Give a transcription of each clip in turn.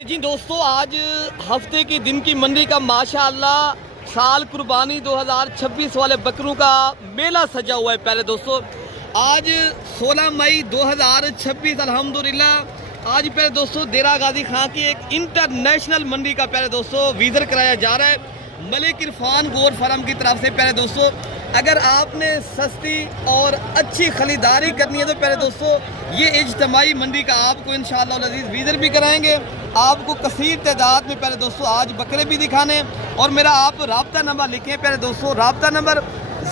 जी दोस्तों, आज हफ्ते के दिन की मंडी का माशाअल्लाह साल कुर्बानी 2026 वाले बकरों का मेला सजा हुआ है। पहले दोस्तों आज 16 मई 2026 अल्हम्दुलिल्लाह आज पहले दोस्तों देरा गाजी खां की एक इंटरनेशनल मंडी का पहले दोस्तों विजिट कराया जा रहा है मलिक इरफान गोट फार्म की तरफ से। पहले दोस्तों अगर आपने सस्ती और अच्छी खरीदारी करनी है तो पहले दोस्तों ये इज्तिमाई मंडी का आपको इंशाअल्लाह अज़ीज़ विजिट भी कराएंगे। आपको कसीर तादाद में पहले दोस्तों आज बकरे भी दिखाने और मेरा आप राब्ता नंबर लिखें। पहले दोस्तों राब्ता नंबर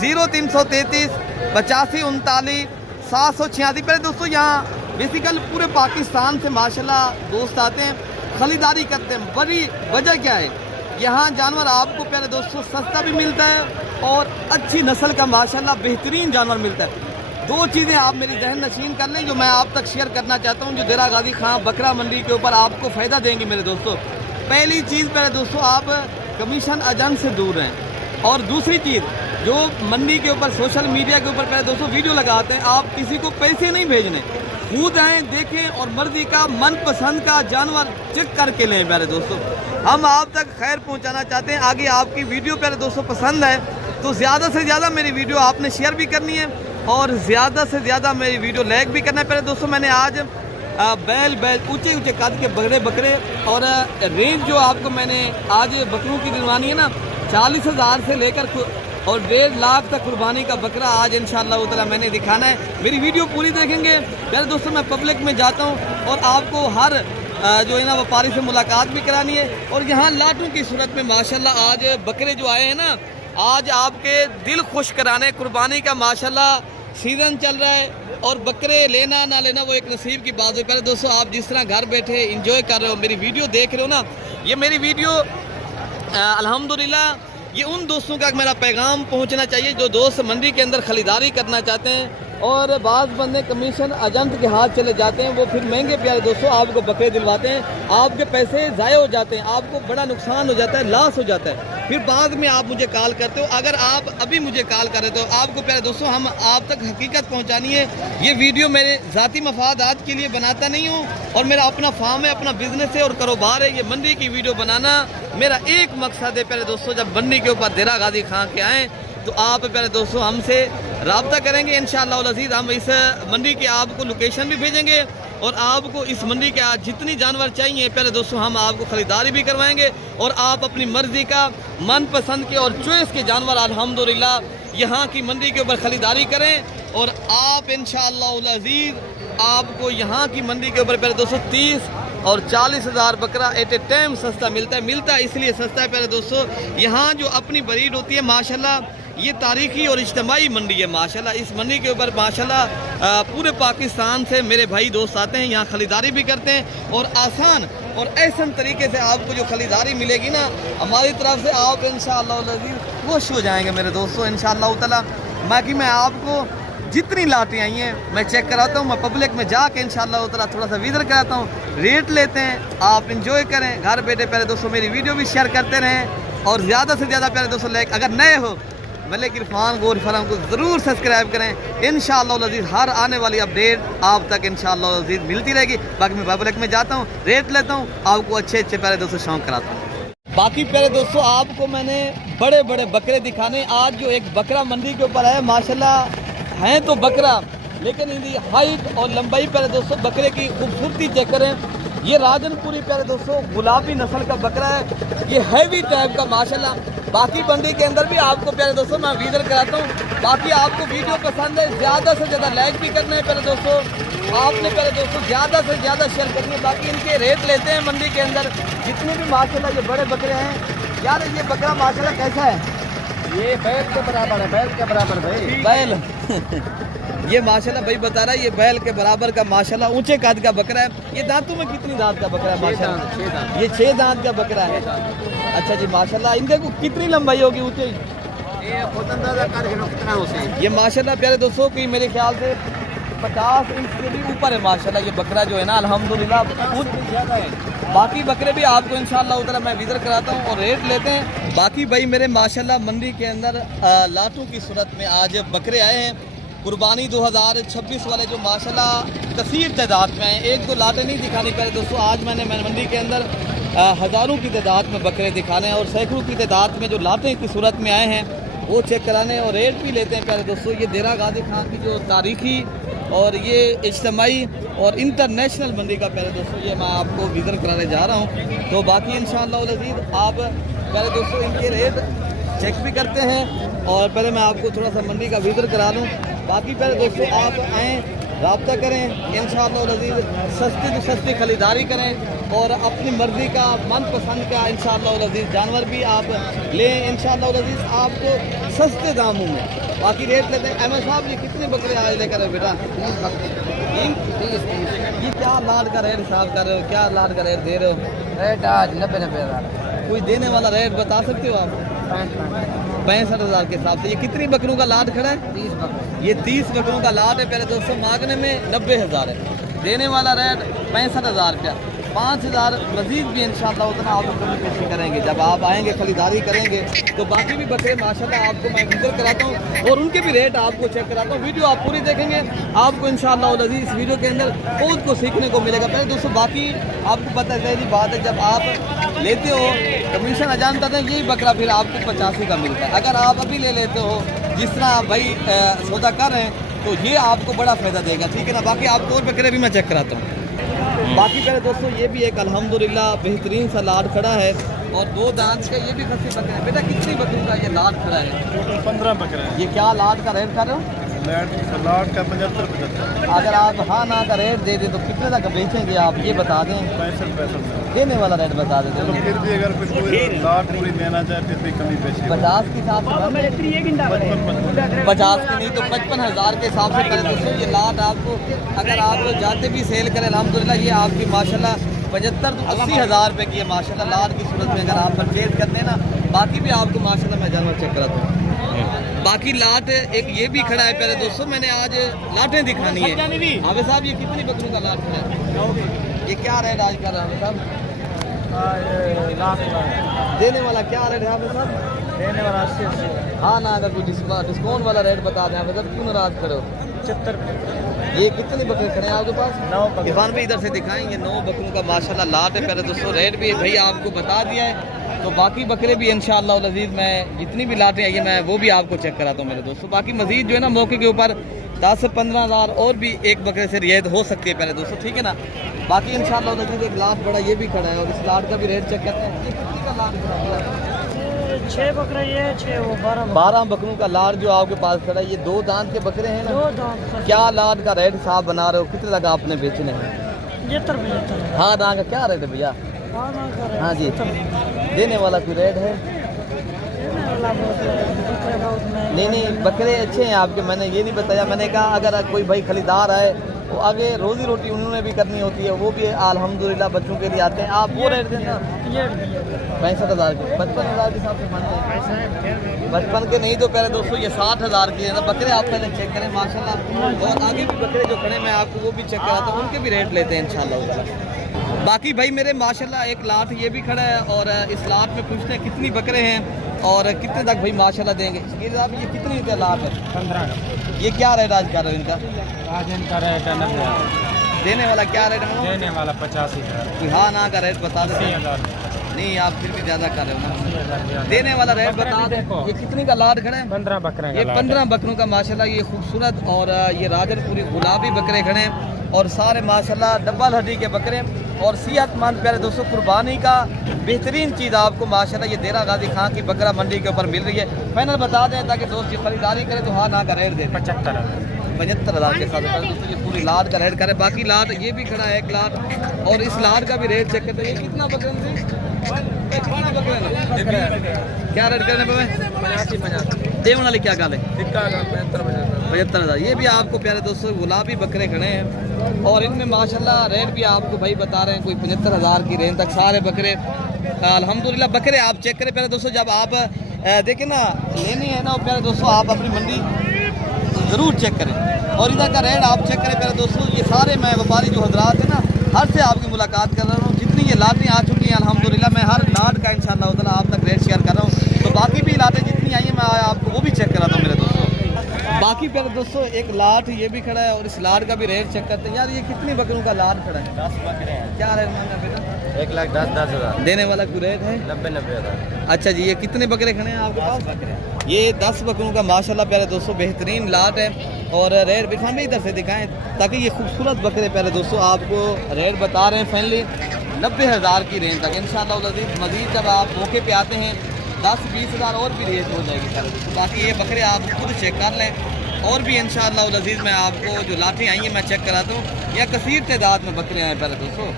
0333 85 39 786। पहले दोस्तों यहाँ बेसिकल पूरे पाकिस्तान से माशाल्लाह दोस्त आते हैं, खरीदारी करते हैं। बड़ी वजह क्या है, यहाँ जानवर आपको प्यारे दोस्तों सस्ता भी मिलता है और अच्छी नस्ल का माशाल्लाह बेहतरीन जानवर मिलता है। दो चीज़ें आप मेरी जहन नशीन कर लें जो मैं आप तक शेयर करना चाहता हूँ, जो देरा गाजी खां बकरा मंडी के ऊपर आपको फ़ायदा देंगे मेरे दोस्तों। पहली चीज़ मेरे दोस्तों, आप कमीशन एजेंट से दूर रहें। और दूसरी चीज़, जो मंडी के ऊपर सोशल मीडिया के ऊपर पहले दोस्तों वीडियो लगाते हैं, आप किसी को पैसे नहीं भेजने, खुद आएँ देखें और मर्जी का मनपसंद का जानवर चेक करके लें। प्यारे दोस्तों हम आप तक खैर पहुंचाना चाहते हैं। आगे आपकी वीडियो प्यारे दोस्तों पसंद है तो ज़्यादा से ज़्यादा मेरी वीडियो आपने शेयर भी करनी है और ज़्यादा से ज़्यादा मेरी वीडियो लाइक भी करना है। पहले दोस्तों मैंने आज बैल ऊंचे ऊंचे कद के बकरे और रेंज जो आपको मैंने आज बकरों की दिलवानी है ना, 40,000 से लेकर और 1.5 लाख तक कुर्बानी का बकरा आज इंशाअल्लाह ताला मैंने दिखाना है। मेरी वीडियो पूरी देखेंगे प्यारे दोस्तों। मैं पब्लिक में जाता हूँ और आपको हर जो है ना व्यापारी से मुलाकात भी करानी है। और यहाँ लाटों की सूरत में माशाल्लाह आज बकरे जो आए हैं ना, आज आपके दिल खुश कराने कुर्बानी का माशाल्लाह सीज़न चल रहा है और बकरे लेना ना लेना वो एक नसीब की बात है। पहले दोस्तों आप जिस तरह घर बैठे इंजॉय कर रहे हो, मेरी वीडियो देख रहे हो ना, ये मेरी वीडियो अल्हम्दुलिल्लाह ये उन दोस्तों का मेरा पैगाम पहुंचना चाहिए जो दोस्त मंडी के अंदर खरीदारी करना चाहते हैं। और बाज़ बंदे कमीशन एजेंट के हाथ चले जाते हैं, वो फिर महंगे प्यारे दोस्तों आपको बकरे दिलवाते हैं, आपके पैसे ज़ाय हो जाते हैं, आपको बड़ा नुकसान हो जाता है, लॉस हो जाता है। फिर बाद में आप मुझे कॉल करते हो। अगर आप अभी मुझे कॉल कर रहे हो, आपको प्यारे दोस्तों हम आप तक हकीकत पहुँचानी है। ये वीडियो मेरे ज़ाती मफादात के लिए बनाता नहीं हूँ और मेरा अपना फार्म है, अपना बिजनेस है और कारोबार है। ये मंडी की वीडियो बनाना मेरा एक मकसद है प्यारे दोस्तों। जब मंडी के ऊपर देरा गाजी खां के आएँ तो आप प्यारे दोस्तों हमसे राब्ता करेंगे इंशाअल्लाह अज़ीज़। हम इस मंडी के आपको लोकेशन भी भेजेंगे और आपको इस मंडी के आज जितनी जानवर चाहिए प्यारे दोस्तों हम आपको ख़रीदारी भी करवाएंगे और आप अपनी मर्ज़ी का मनपसंद के और चॉइस के जानवर अल्हम्दुलिल्लाह यहाँ की मंडी के ऊपर ख़रीदारी करें। और आप इंशाअल्लाह अज़ीज़ आपको यहाँ की मंडी के ऊपर प्यारे दोस्तों 30 और 40,000 बकरा एट ए टाइम सस्ता मिलता है। इसलिए सस्ता है प्यारे दोस्तों, यहाँ जो अपनी ब्रीड होती है माशाल्लाह ये तारीखी और इज्तिमाई मंडी है माशाल्लाह। इस मंडी के ऊपर माशाल्लाह पूरे पाकिस्तान से मेरे भाई दोस्त आते हैं, यहाँ खरीदारी भी करते हैं और आसान और ऐसा तरीके से आपको जो खरीदारी मिलेगी ना हमारी तरफ से, आप इंशाअल्लाह अज़ीज़ खुश हो जाएंगे मेरे दोस्तों इंशाअल्लाह ताला। बाकी मैं आपको जितनी लाटें आई हैं मैं चेक कराता हूँ, मैं पब्लिक में जाके इंशाअल्लाह ताला थोड़ा सा विजिट कराता हूँ, रेट लेते हैं, आप इंजॉय करें घर बैठे। प्यारे दोस्तों मेरी वीडियो भी शेयर करते रहें और ज़्यादा से ज़्यादा प्यारे दोस्तों लाइक, अगर नए हो मलिक इरफान गोट फार्म को ज़रूर सब्सक्राइब करें। इंशाअल्लाह अज़ीज़ हर आने वाली अपडेट आप तक इंशाअल्लाह अज़ीज़ मिलती रहेगी। बाकी मैं पब्लिक में जाता हूँ, रेट लेता हूँ, आपको अच्छे प्यारे दोस्तों शौक कराता हूँ। बाकी प्यारे दोस्तों आपको मैंने बड़े बड़े बकरे दिखाने। आज जो एक बकरा मंडी के ऊपर है माशाल्लाह हैं तो बकरा, लेकिन इनकी हाइट और लंबाई प्यारे दोस्तों बकरे की खूबसूरती चेक करें। ये राजनपुरी प्यारे दोस्तों गुलाबी नस्ल का बकरा है, ये हैवी टाइप का माशाल्लाह। बाकी मंडी के अंदर भी आपको प्यारे दोस्तों मैं विजिट कराता हूँ। बाकी आपको वीडियो पसंद है ज़्यादा से ज़्यादा लाइक भी करना है प्यारे दोस्तों, आपने प्यारे दोस्तों ज़्यादा से ज़्यादा शेयर करनी है। बाकी इनके रेट लेते हैं मंडी के अंदर जितने भी माशाल्लाह ये बड़े बकरे हैं। यार ये बकरा माशाल्लाह कैसा है? ये बैल के बराबर है, बैल के बराबर भाई। बैल ये माशाल्लाह भाई बता रहा है ये बैल के बराबर का माशाल्लाह ऊंचे कद का बकरा है। ये दांतों में कितनी दांत का बकरा है माशाल्लाह? ये 6 दांत का बकरा है। अच्छा जी माशाल्लाह। इनके को कितनी लंबाई होगी ऊंचे? ये माशाल्लाह प्यारे दोस्तों की मेरे ख्याल से 50 इंच के भी ऊपर है माशाल्लाह ये बकरा जो है ना अल्हम्दुलिल्लाह। बाकी बकरे भी आपको इंशाअल्लाह ताला मैं विजिट कराता हूँ और रेट लेते हैं। बाकी भाई मेरे माशाल्लाह मंडी के अंदर लाटों की सूरत में आज बकरे आए हैं कुर्बानी 2026 वाले जो माशाल्लाह कसीर तादाद में हैं। एक दो लाटें नहीं दिखानी पहले दोस्तों, आज मैंने मंडी के अंदर हज़ारों की तादाद में बकरे दिखाने और सैकड़ों की तादाद में जो लाटें की सूरत में आए हैं वो चेक कराने और रेट भी लेते हैं प्यारे दोस्तों। ये देरा गाजी खान की जो तारीखी और ये इज्तमाही और इंटरनेशनल मंडी का प्यारे दोस्तों ये मैं आपको विज़िट कराने जा रहा हूँ। तो बाकी इंशाअल्लाह अज़ीज़ आप प्यारे दोस्तों इनके रेट चेक भी करते हैं और पहले मैं आपको थोड़ा सा मंडी का विज़िट करा लूँ। बाकी प्यारे दोस्तों आप आएँ, रब्ता करें, इंशाअल्लाह अज़ीज़ सस्ती से सस्ती खरीदारी करें और अपनी मर्ज़ी का मनपसंद का इंशाअल्लाह अज़ीज़ जानवर भी आप लें इंशाअल्लाह अज़ीज़ आपको सस्ते दामों में। बाकी रेट लेते हैं। अहमद साहब ये कितने बकरे आज लेकर आए बेटा? 30। ये क्या लाट का रेट साहब कर रहे हो, क्या लाट का रेट दे रहे हो? रेट आज 90 हज़ार। कोई देने वाला रेट बता सकते हो आप? 65 हज़ार के हिसाब से। ये कितनी बकरों का लाट खड़ा है? 30 बकरे। ये 30 बकरों का लाट है प्यारे दोस्तों। मांगने में 90 हज़ार है, देने वाला रेट 65 हज़ार रुपया। 5 हज़ार मजीद भी इंशाअल्लाह उतना आप कम्युनिकेशन करेंगे जब आप आएंगे, खरीदारी करेंगे। तो बाकी भी बकरे माशाल्लाह आपको मैं विज़िट कराता हूँ और उनके भी रेट आपको चेक कराता हूँ। वीडियो आप पूरी देखेंगे, आपको इंशाअल्लाह अज़ीज़ इस वीडियो के अंदर बहुत कुछ सीखने को मिलेगा। पहले दोस्तों बाकी आपको पता है पहली बात है, जब आप लेते हो कमीशन अजान करते हैं यही बकरा फिर आपको 85 का मिलता है। अगर आप अभी ले लेते हो जिस तरह आप भाई सौदा कर रहे हैं तो ये आपको बड़ा फ़ायदा देगा, ठीक है ना। बाकी आपको और बकरे भी मैं चेक कराता हूँ। बाकी पहले दोस्तों ये भी एक अल्हम्दुलिल्लाह बेहतरीन सा लाट खड़ा है और 2 दांत का ये भी खस्सी बकरा है। बेटा कितनी बकरों का ये लाट खड़ा है? 15 बकरे। ये क्या लाट का रेट कर रहे हो? लाट का 75। अगर आप हाँ ना का रेट दे दें तो कितने तक बेचेंगे आप ये बता दें? 65। देने वाला रेट बता दें। चलो फिर भी अगर कुछ कोई लाट पूरी देना चाहे फिर भी कमी पेशी 50 के हिसाब से 50 की नहीं तो 55 हज़ार के हिसाब से करें दोस्तों। ये लाट आपको अगर आप जाते भी सेल करें अल्हम्दुलिल्लाह ये आपकी माशाल्लाह 75 तो 80 हज़ार रुपये की है माशाल्लाह लाट की सूरत में अगर आप परचेज करते हैं ना। बाकी भी आपको माशाल्लाह मैं जानवर चेक कराता हूँ। बाकी लाट एक ये भी खड़ा है प्यारे दोस्तों, मैंने आज लाटें दिखानी है। हाफिज़ साहब ये कितनी बकरों का लाट खड़ा है? ये क्या रेट आज कर रहा है साहब? देने वाला क्या रेट है हाफिज़ साहब? देने वाला 80। हाँ ना अगर कोई डिस्काउंट वाला रेट बता दें मतलब क्यों नाराज करो? 75। ये कितने बकरे खड़े हैं आपके पास? 9 बकरे। इरफान भाई इधर से दिखाएंगे। 9 बकरों का माशाल्लाह लाट है प्यारे दोस्तों। रेट भी भाई आपको बता दिया है। तो बाकी बकरे भी इंशाअल्लाह अज़ीज़ मैं जितनी भी लाटें आई है मैं वो भी आपको चेक कराता हूँ मेरे दोस्तों। बाकी मजीद जो है ना मौके के ऊपर 10 से 15 हज़ार और भी एक बकरे से रियायत हो सकती है प्यारे दोस्तों, ठीक है ना। बाकी इंशाअल्लाह अज़ीज़ एक लाट बड़ा ये भी खड़ा है और इस लाट का भी रेट चेक करते हैं। ये कितनी का लाट खड़ा है? 6 बकरे ये 6 वो 12 बकरों का लाट जो आपके पास खड़ा है। ये 2 दांत के बकरे हैं ना? 2 दांत। क्या लाट का रेट साहब बना रहे हो? कितने तक आपने बेचने हैं? 75। हाँ दांत का क्या रेट है भैया? हाँ जी देने वाला कोई रेट है? नहीं बकरे अच्छे हैं आपके, मैंने ये नहीं बताया। मैंने कहा अगर कोई भाई खरीदार आए वो आगे रोजी रोटी उन्होंने भी करनी होती है, वो भी अल्हम्दुलिल्लाह बच्चों के लिए आते हैं। आप वो रेट देना 65 हज़ार के 55 हज़ार के हिसाब से बनते हैं। 55 के नहीं तो पहले दोस्तों ये 60 हज़ार के है ना बकरे। आप पहले चेक करें माशाल्लाह और आगे भी बकरे जो खड़े मैं आपको वो भी चेक कराता हूँ, उनके भी रेट लेते हैं इंशाल्लाह। बाकी भाई मेरे माशाल्लाह एक लाट ये भी खड़ा है और इस लाट में पूछते हैं कितनी बकरे हैं और कितने तक भाई माशाल्लाह देंगे। ये साहब ये कितनी का लाट है? 15। ये क्या रेट आज कर रहे हो इनका? आज इनका रेट है 90। देने वाला क्या रेट है? देने वाला 85,000। हाँ ना का रेट बता दें। 80,000। नहीं आप फिर भी ज़्यादा कर रहे हो ना। देने वाला रेट बता दें। ये कितनी का लाट खड़ा है? 15 बकरे। ये 15 बकरों का माशाल्लाह ये खूबसूरत और ये राजनपुरी गुलाबी बकरे खड़े हैं और सारे माशाल्लाह डबल हड्डी के बकरे और सेहतमंद प्यारे दोस्तों। कुर्बानी का बेहतरीन चीज़ आपको माशाल्लाह ये देरा गाजी खां की बकरा मंडी के ऊपर मिल रही है। फाइनल बता दें ताकि दोस्त की खरीदारी करें तो हाँ ना का रेट दे 75 हज़ार के साथ दोस्तों ये पूरी लाट का रेट करें। बाकी लाट ये भी खड़ा है एक लाट और इस लाट का भी रेट चेक करते हैं। ये कितना बकरे क्या रेट करने पे? 85। देवन वाली क्या गाल है? 75 हज़ार। ये भी आपको प्यारे दोस्तों गुलाबी बकरे खड़े हैं और इनमें माशाल्लाह रेट भी आपको भाई बता रहे हैं कोई 75 हज़ार की रेंज तक सारे बकरे अल्हम्दुलिल्लाह बकरे आप चेक करें पहले दोस्तों। जब आप देखें ना लेनी है ना प्यारे दोस्तों आप अपनी मंडी ज़रूर चेक करें और इधर का रेट आप चेक करें प्यारे दोस्तों। ये सारे मैं व्यापारी जो हजरात हैं ना हर से आपकी मुलाकात कर रहा हूँ। जितनी ये लाटें आ चुकी हैं अल्हम्दुलिल्लाह मैं हर लाट का इंशाअल्लाह ताला आप तक रेट शेयर कर रहा हूँ। तो बाकी भी लाटें जितनी आई हैं मैं आपको वो भी चेक कराता हूँ मेरे दोस्तों। बाकी प्यारे दोस्तों एक लाट ये भी खड़ा है और इस लाट का भी रेट चेक करते हैं। यार ये कितनी बकरों का लाट खड़ा है? 10 बकरे हैं। क्या रेट मांगा बेटा? 1,10,10,000। देने वाला कोई रेट है? 90,000। अच्छा जी, ये कितने बकरे खड़े हैं आपके पास? बकरे ये 10 बकरों का माशाल्लाह प्यारे दोस्तों बेहतरीन लाट है। और रेट बिरफान भी इधर से दिखाएं ताकि ये खूबसूरत बकरे प्यारे दोस्तों आपको रेट बता रहे हैं फाइनली 90,000 की रेंज तक। इंशाल्लाह मज़ीद जब आप मौके पे आते हैं 10-20 हज़ार और भी रेट हो जाएगी प्यारे दोस्तों। बाकी ये बकरे आप खुद चेक कर लें और भी इंशाल्लाह अज़ीज़ मैं आपको जो लाटें आई हैं मैं चेक कराता हूँ। यह कसीर तादाद में बकरे हैं प्यारे दोस्तों।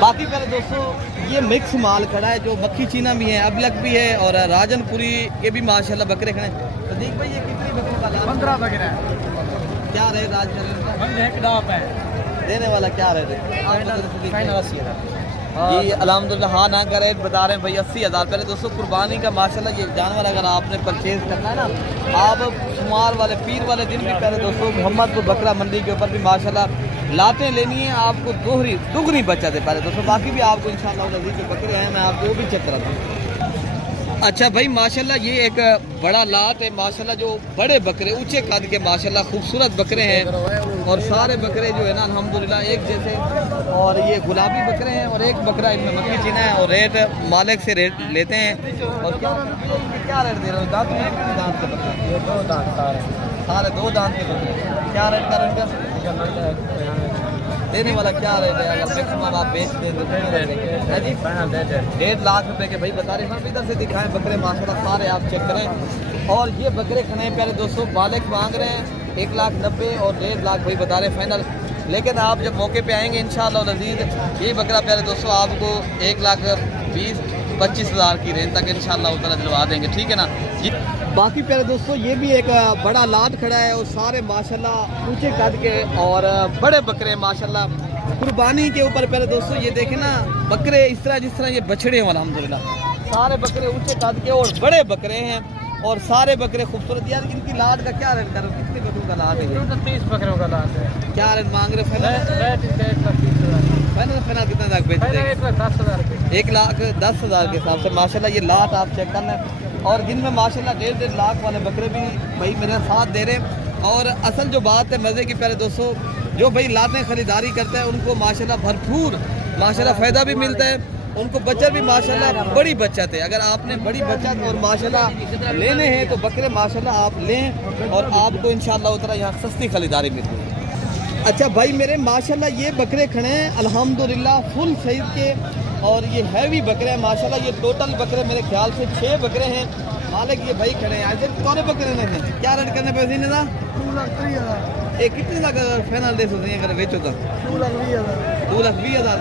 बाकी प्यारे दोस्तों ये मिक्स माल खड़ा है जो मक्खी चीना भी है, अबलक भी है और राजनपुरी के भी माशाल्लाह बकरे खड़े हैं। सदीक भाई ये कितनी बकरों का लाभ? 15 बकरे हैं। क्या रेट आज चल रहा है? एक डाप है। देने वाला क्या रेट है? फाइनल 80,000। ये अल्हम्दुलिल्लाह हाँ ना का रेट बता रहे हैं भाई 80,000। पहले दोस्तों कुर्बानी का माशाल्लाह ये जानवर अगर आपने परचेज करना है ना, आप शुमार वाले पीर वाले दिन भी पहले दोस्तों मोहम्मदपुर बकरा मंडी के ऊपर भी माशाल्लाह लातें लेनी है आपको दुगनी बचत है पहले दोस्तों। बाकी भी आपको इंशाल्लाह नज़ीर जो बकरे हैं मैं आपको वो भी चेक कराता हूँ। अच्छा भाई माशाल्लाह ये एक बड़ा लाट है माशाल्लाह, जो बड़े बकरे ऊंचे कद के माशाल्लाह खूबसूरत बकरे हैं और सारे बकरे जो है ना अल्हम्दुलिल्लाह एक जैसे। और ये गुलाबी बकरे हैं और एक बकरा इनमें मक्खी चीना है और रेट मालिक से रेट लेते हैं। और क्या रेट दे रहे हो? दांत में कितने दांत के बकरे? ये 2 दांत सारे 2 दांत के बकरे। क्या रेट कर रहे हैं? देने वाला क्या रेट है अगर मैक्सिमम आप बेच देंगे? है जी 1.5 लाख रुपए के भाई बता रहे हैं। इधर से दिखाएं बकरे माशाल्लाह सारे आप चेक करें। और ये बकरे खड़े हैं प्यारे दोस्तों, मालिक मांग रहे हैं 1,90,000 और 1.5 लाख भाई बता रहे हैं फाइनल। लेकिन आप जब मौके पे आएंगे इंशाल्लाह अज़ीज़ ये बकरा प्यारे दोस्तों आपको 1,20,000-25 हज़ार की रेंज तक इंशाल्लाह उतना दिलवा देंगे, ठीक है ना जी। बाकी प्यारे दोस्तों ये भी एक बड़ा लाट खड़ा है और सारे माशाल्लाह ऊंचे कद के और बड़े बकरे माशाल्लाह कुर्बानी के ऊपर। प्यारे दोस्तों ये देखें ना बकरे इस तरह जिस तरह ये बछड़े हैं अल्हम्दुलिल्लाह, सारे बकरे ऊंचे कद के और बड़े बकरे हैं और सारे बकरे खूबसूरत। यार इनकी लाट का क्या रेट कर? कितने बकरों का लाट है? 30 बकरों का लाट है। क्या रेट मांग रहे? फाइनल कितना तक बेच देंगे? 1,10,000। 1,10,000 के हिसाब से माशाल्लाह ये लाट आप चेक करना। और जिनमें माशाल्लाह 1.5 लाख वाले बकरे भी भाई मेरे साथ दे रहे हैं। और असल जो बात है मज़े की प्यारे दोस्तों, जो भाई लातें ख़रीदारी करते हैं उनको माशाल्लाह भरपूर माशाल्लाह फ़ायदा भी मिलता है, उनको बचत भी माशाल्लाह बड़ी बचत है। अगर आपने बड़ी बचत और माशाल्लाह लेने हैं तो बकरे माशाल्लाह आप लें और आपको इंशाल्लाह उतना यहाँ सस्ती ख़रीदारी मिलती है। अच्छा भाई मेरे माशाल्लाह ये बकरे खड़े हैं अल्हम्दुलिल्लाह फुल साइज़ के और ये हैवी बकरे हैं माशाल्लाह। ये टोटल बकरे मेरे ख्याल से 6 बकरे हैं। मालिक ये भाई खड़े हैं ऐसे कौन बकरे हैं? क्या रेट करने पैसे नहीं था? 2,30,000। ये कितने तक फाइनल दे सकते हैं अगर बेचो तो? 2,20,000। 2,20,000।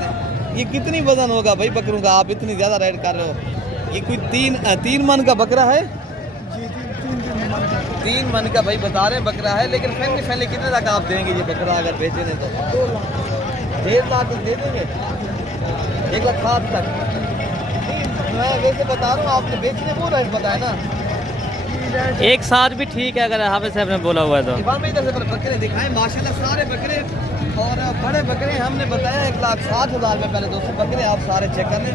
ये कितनी वजन होगा भाई बकरों का? आप इतनी ज़्यादा रेट कर रहे हो। ये कोई 3 मन का बकरा है? जी 3 मन का भाई बता रहे हैं बकरा है। लेकिन फैमिली कितने तक आप देंगे ये बकरा अगर बेचे नहीं तो? 2 लाख। 1.5 लाख तक दे देंगे? 1,60,000 तक? मैं वैसे बता रहा हूँ आपने बेचने वो रेट बताया ना। एक साथ भी ठीक है अगर हाफिज साहब ने बोला हुआ है तो। इमाम भाई इधर से बकरे दिखाएं माशाल्लाह सारे बकरे और बड़े बकरे हमने बताया 1,60,000 में पहले दोस्तों बकरे आप सारे चेक कर लें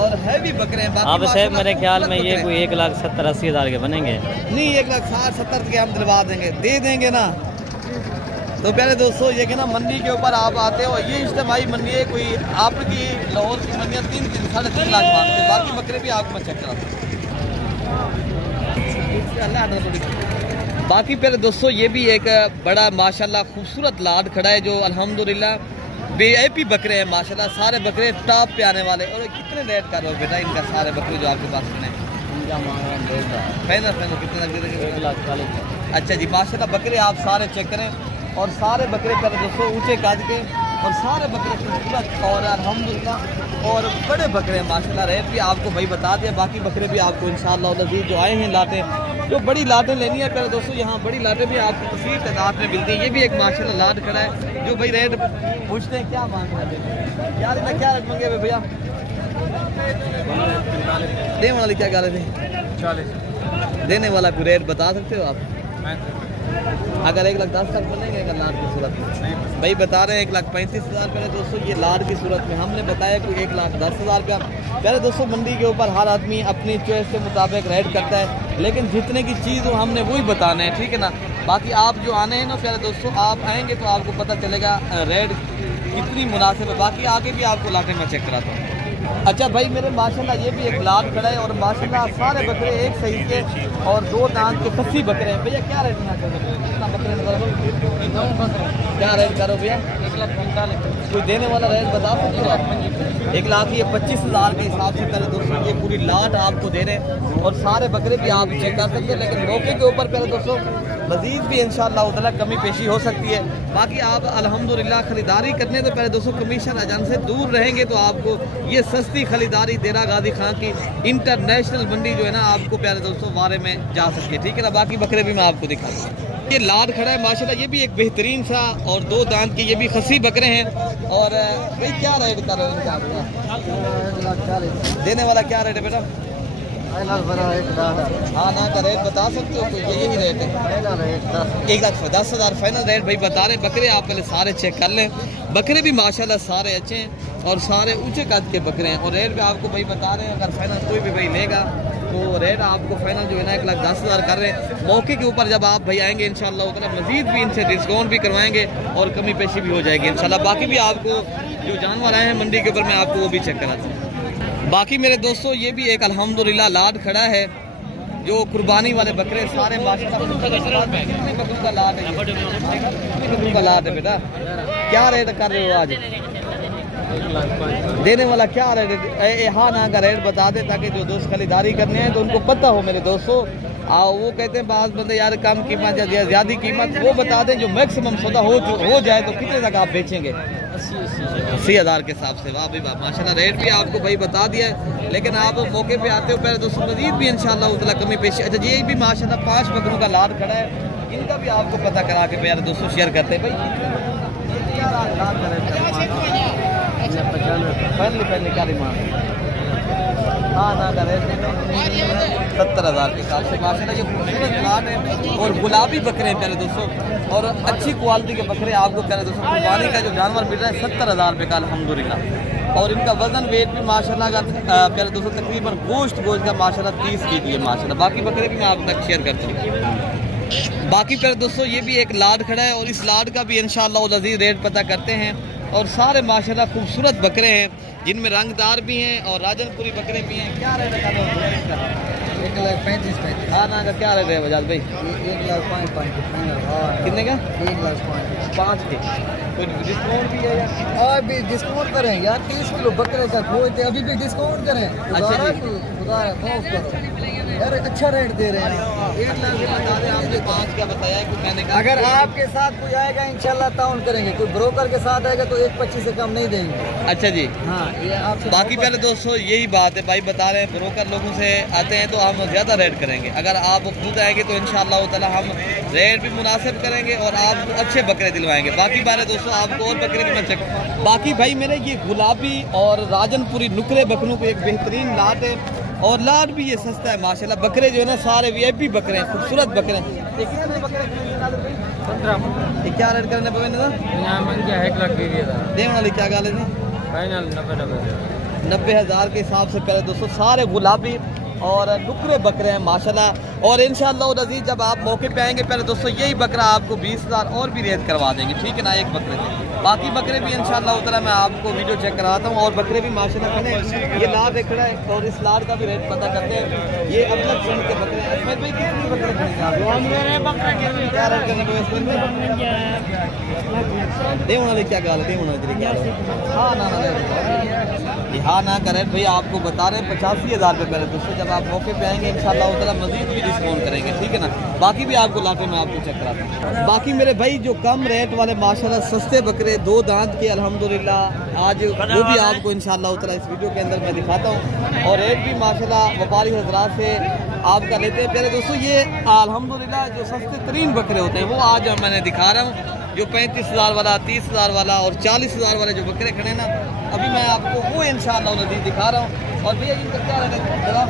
और हैवी बकरे हैं। हाफिज साहब मेरे ख्याल में ये कोई 1,70,000-80 हज़ार के बनेंगे। नहीं 1,60,70 के हम दिलवा देंगे, दे देंगे ना। तो प्यारे दोस्तों ये कि ना मंडी के ऊपर आप आते हो, ये इज्तिमाई मंडी है, कोई आपकी लाहौर की मंडियाँ 3-3-3.5 लाख मांगते हैं। बाकी बकरे भी आपको मैं चेक कराता हूँ। बाकी प्यारे दोस्तों ये भी एक बड़ा माशाल्लाह खूबसूरत लाट खड़ा है जो अल्हम्दुलिल्लाह VIP बकरे हैं माशाल्लाह। सारे बकरे टॉप पे आने वाले। और कितने रेट कर रहे हो बेटा इनका सारे बकरे जो आपके पास हैं? फाइनल कितने लग देंगे? 1,40,000। अच्छा जी माशाल्लाह बकरे आप सारे चेक करें और सारे बकरे प्यारे दोस्तों ऊंचे कद के और सारे बकरे खूबसूरत और अल्हम्दुलिल्लाह और बड़े बकरे हैं माशाल्लाह। रेट भी आपको भाई बता दिया। बाकी बकरे भी आपको इंशाअल्लाह नज़ीर जो आए हैं लाटें, जो बड़ी लाटें लेनी है प्यारे दोस्तों यहाँ बड़ी लाटें भी आपको कसीर तादाद में मिलती है। ये भी एक माशाल्लाह लाट खड़ा है जो भाई रेट पूछते हैं क्या मांग रहे थे यार? इन्हें क्या रेट मांगे भैया? देने वाले क्या गा रहे थे? 40। देने वाला कोई रेट बता सकते हो आप? अगर 1,10,000 मिलेंगे अगर लाड की सूरत में? भाई बता रहे हैं 1,35,000 पहले दोस्तों ये लाड की सूरत में। हमने बताया कि 1,10,000 रुपया। पहले दोस्तों मंडी के ऊपर हर आदमी अपनी चॉइस के मुताबिक रेट करता है, लेकिन जितने की चीज़ हो हमने वही बताना है, ठीक है ना। बाकी आप जो आने हैं ना प्यारे दोस्तों, आप आएंगे तो आपको पता चलेगा रेट कितनी मुनासिब है। बाकी आगे भी आपको लाके मैं चेक कराता हूँ। अच्छा भाई मेरे माशाल्लाह ये भी एक लाड खड़ा है और माशाल्लाह सारे बकरे एक सही के और 2 दांत के 80 बकरे हैं। भैया क्या रेट ना करो, कितना बकरे क्या रेट करो भैया? 1,45,000। कोई देने वाला रेट बता सकते हो आप? 1,25,000 के हिसाब से पहले दोस्तों ये पूरी लाट आपको दे रहे हैं और सारे बकरे भी आप चेक कर सकते हैं। लेकिन मौके के ऊपर पहले दोस्तों मज़ीद भी इंशाअल्लाह उतना कमी पेशी हो सकती है। बाकी आप अल्हम्दुलिल्लाह ख़रीदारी करने से पहले दोस्तों कमीशन एजेंट से दूर रहेंगे तो आपको ये सस्ती ख़रीदारी देरा गाजी खां की इंटरनेशनल मंडी जो है ना आपको प्यारे दोस्तों बारे में जा सकती है, ठीक है ना। बाकी बकरे भी मैं आपको दिखा दूँ। ये लाड खड़ा है माशाल्लाह, ये भी एक बेहतरीन सा और 2 दांत के ये भी खसी बकरे हैं। और भाई क्या रेट कर रहे हो इनका? 1,40,000 देने वाला क्या रेट है बेटा? हाँ ना का रेट बता सकते हो? कोई यही रेट है 1,10,000 फाइनल रेट भाई बता रहे। बकरे आप पहले सारे चेक कर लें, बकरे भी माशाल्लाह सारे अच्छे हैं और सारे ऊंचे कद के बकरे हैं। और रेट भी आपको भाई बता रहे हैं, अगर फाइनल कोई भी भाई लेगा तो रेट आपको फाइनल जो है ना 1,10,000 कर रहे हैं। मौके के ऊपर जब आप भाई आएंगे इंशाल्लाह उतना मजीद भी इनसे डिस्काउंट भी करवाएंगे और कमी पेशी भी हो जाएगी इंशाल्लाह। बाकी भी आपको जो जानवर आए हैं मंडी के ऊपर मैं आपको वो भी चेक कराता हूँ। बाकी मेरे दोस्तों ये भी एक अल्हम्दुलिल्लाह लाड खड़ा है जो कुर्बानी वाले बकरे सारे माशाल्लाह। कितने बकरों का लाड है? कितने बकरों का लाड है बेटा? क्या रेट कर रहे हो आज? देने वाला क्या रेट है? हाँ ना का रेट बता दें ताकि जो दोस्त खरीदारी करने हैं तो उनको पता हो मेरे दोस्तों। वो कहते हैं बात बंदे यार कम कीमत या ज़्यादा कीमत, वो बता दें जो मैक्सिमम सौदा हो जाए तो कितने तक आप बेचेंगे? 80,000 के हिसाब से। वाह भाई वाह माशाल्लाह, रेट भी आपको भाई बता दिया है। लेकिन आप मौके पे आते हो पहले दोस्तों मजीद भी इंशाल्लाह उतना कमी पेशी। अच्छा ये भी माशाल्लाह 5 बकरों का लाड खड़ा है, इनका भी आपको पता करा के प्यारे दोस्तों शेयर करते हैं। पहले क्या डिमांड? हाँ ना का रेट 70,000 के हिसाब से माशाल्लाह ये खूबसूरत लाड है और गुलाबी बकरे हैं प्यारे दोस्तों और अच्छी क्वालिटी के बकरे आपको प्यारे दोस्तों कुर्बानी का जो जानवर मिल रहा है 70,000 रुपये का अल्हम्दुलिल्लाह। और इनका वजन वेट भी माशाल्लाह का प्यारे दोस्तों तकरीबन गोश्त का माशाल्लाह 30 kg है माशाल्लाह। बाकी बकरे भी मैं आप तक शेयर करता हूँ। बाकी प्यारे दोस्तों ये भी एक लाड खड़ा है और इस लाड का भी इंशाअल्लाह लजीज रेट पता करते हैं। और सारे माशाल्लाह खूबसूरत बकरे हैं जिनमें रंगदार भी हैं और राजनपुरी बकरे भी हैं। क्या रेट है? 1,35,000। हाँ ना का क्या रेट है बजाज भाई? 1,05,500 कितने का? 1,05,000 के। कोई डिस्काउंट भी है या? अभी डिस्काउंट करें यार, 30 किलो बकरे का खोजते अभी भी डिस्काउंट करें। अच्छा जी। खुदा माफ करो यार, अच्छा रेट दे रहे हैं। 1 लाख बता दें आपने 5 का बताया है कि मैंने कहा अगर आपके साथ कोई आएगा इंशाल्लाह ताउन करेंगे, कोई ब्रोकर के साथ आएगा तो 1,25 से कम नहीं देंगे। अच्छा जी। हाँ ये आपसे बाकी पहले दोस्तों यही बात है भाई बता रहे हैं, ब्रोकर लोगों से आते हैं तो हम ज़्यादा रेट करेंगे। अगर आप खुद आएंगे तो इंशाअल्लाह ताला हम रेट भी मुनासिब करेंगे और आपको अच्छे बकरे दिलवाएंगे। बाकी बारे दोस्तों आपको और बकरे भी मैं चेक। बाकी भाई मेरे ये गुलाबी और राजनपुरी नुकरे बकरों को एक बेहतरीन लाट है और लाट भी ये सस्ता है माशाल्लाह। बकरे जो है ना सारे VIP बकरे हैं, खूबसूरत बकरे हैं। ये कितने बकरे? 15 ये क्या रेट करने पे ना? यहाँ मन क्या 1 लाख दे दिया था। देने वाली क्या गाले थी? फाइनल 90,000 के हिसाब से पहले दोस्तों सारे गुलाबी और नुकरे बकरे हैं माशाल्लाह। और इंशाअल्लाह अज़ीज़ जब आप मौके पे आएंगे पहले दोस्तों यही बकरा आपको 20,000 और भी रेट करवा देंगे, ठीक है ना, एक बकरे से। बाकी बकरे भी इंशाअल्लाह उतना मैं आपको वीडियो चेक कराता हूँ। और बकरे भी माशाल्लाह मैंने ये लाड देख रहा है और इस लाड का भी रेट पता करते हैं। ये अलग किस्म के बकरे हैं। इसमें भाई कितने बकरे खरीदे आप? क्या रेट करने को इसमें देवन वाले क्या गाल देवन वाले? हाँ ना हाँ ना करें भैया, आपको बता रहे हैं 85,000 रुपये पहले दोस्तों। जब आप मौके पे आएंगे इंशाल्लाह ताला मजीद भी डिस्काउंट करेंगे, ठीक है ना। बाकी भी आपको लाके मैं आपको चेक कराता हूँ। बाकी मेरे भाई जो कम रेट वाले माशाल्लाह सस्ते बकरे 2 दांत के अल्हम्दुलिल्लाह आज वो भी आपको इंशाल्लाह ताला इस वीडियो के अंदर मैं दिखाता हूँ। और रेट भी माशाल्लाह व्यापारी हजरात से आपका लेते हैं। पहले दोस्तों ये अल्हम्दुलिल्लाह जो सस्ते तरीन बकरे होते हैं वो आज मैंने दिखा रहा हूँ। जो 35,000 वाला, 30,000 वाला और 40,000 वाले जो बकरे खड़े ना अभी मैं आपको वो इंशाअल्लाह नज़ीर दिखा रहा हूँ। और भैया इनका क्या रेट है जरा?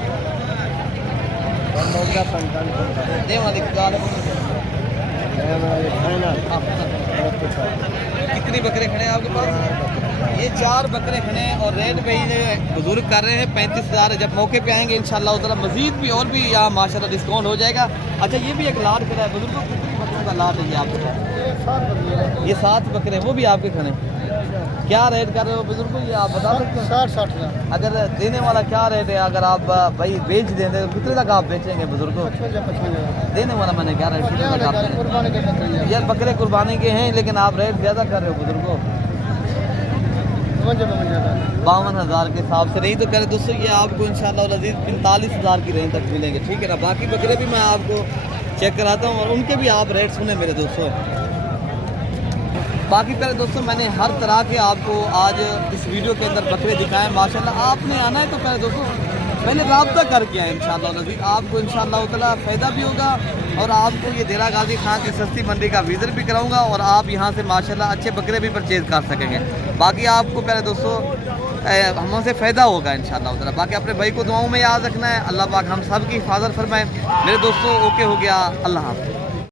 कितनी बकरे खड़े हैं आपके पास? ये 4 बकरे खड़े हैं और रेट पे ही बुजुर्ग कर रहे हैं 35,000। जब मौके पे आएंगे इंशाल्लाह उधर मजीद भी और भी यहाँ माशाल्लाह डिस्काउंट हो जाएगा। अच्छा ये भी एक लाट खड़ा है बुजुर्गों, कितनी बकरों का लाट है ये आपके पास? ये 7 बकरे वो भी आपके खड़े हैं। क्या रेट कर रहे हो बुजुर्गों ये आप बता सकते हैं? 60 हज़ार। अगर देने वाला क्या रेट है? अगर आप भाई बेच देंगे तो कितने तक आप बेचेंगे बुजुर्गों? देने वाला मैंने क्या रेट कितने तक आप देंगे? यार बकरे कुर्बानी के हैं लेकिन आप रेट ज़्यादा कर रहे हो बुजुर्गों। 52,000 के हिसाब से नहीं तो कह रहे दोस्तों ये आपको इंशाल्लाह अज़ीज़ 45,000 की रेंज तक मिलेंगे, ठीक है ना। बाकी बकरे भी मैं आपको चेक कराता हूँ और उनके भी आप रेट सुने मेरे दोस्तों। बाकी पहले दोस्तों मैंने हर तरह के आपको आज इस वीडियो के अंदर बकरे दिखाए माशाल्लाह। आपने आना है तो पहले दोस्तों पहले रब्ता करके आए इंशाल्लाह नज़ीर, आपको इंशाल्लाह ताला फ़ायदा भी होगा और आपको ये देरा गाजी खां की सस्ती मंडी का विज़िट भी कराऊंगा और आप यहाँ से माशाल्लाह अच्छे बकरे भी परचेज़ कर सकेंगे। बाकी आपको पहले दोस्तों हमसे फ़ायदा होगा इंशाल्लाह ताला। बाकी अपने भाई को दुआओं में याद रखना है। अल्लाह पाक हम सब की हिफाजत फरमाए मेरे दोस्तों। ओके हो गया, अल्लाह हाफ़िज़।